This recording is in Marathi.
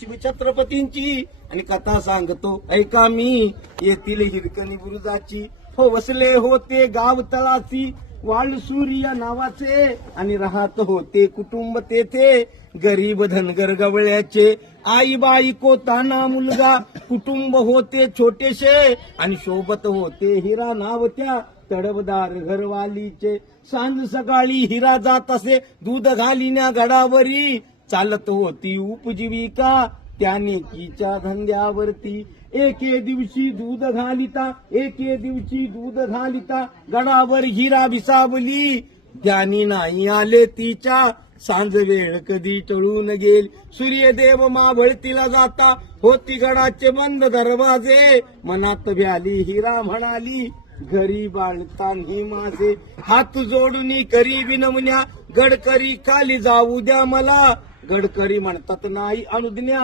शिवछत्रपतींची आणि कथा सांगतो ऐका मी. येथील हिरकणी बुरुजाची हो वसले होते गाव तळाची वाळ सूर्य नावाचे आणि राहत होते कुटुंब तेथे गरीब धनगर गवळ्याचे. आई बाई कोताना मुलगा कुटुंब होते छोटेशे आणि सोबत होते हिरा नाव त्या तडफदार घरवालीचे. सांज सकाळी हिरा जात असे दूध घालिन्या गडावरी चालत होती उपजीविका त्याने कीच्या धंद्यावरती. एके दिवशी दूध घालिता गडावर हिरा विसावली त्यानी नाही आले तिच्या. सांज वेळ कधी टळून गेल सूर्यदेव मावळतीला जाता होती गडाचे बंद दरवाजे. मनात भ्याली हिरा म्हणाली घरी बाळतानी माझे. हात जोडून करी विनवण्या गडकरी खाली जाऊ द्या मला. गडकरी म्हणतात नाही अनुज्ञा.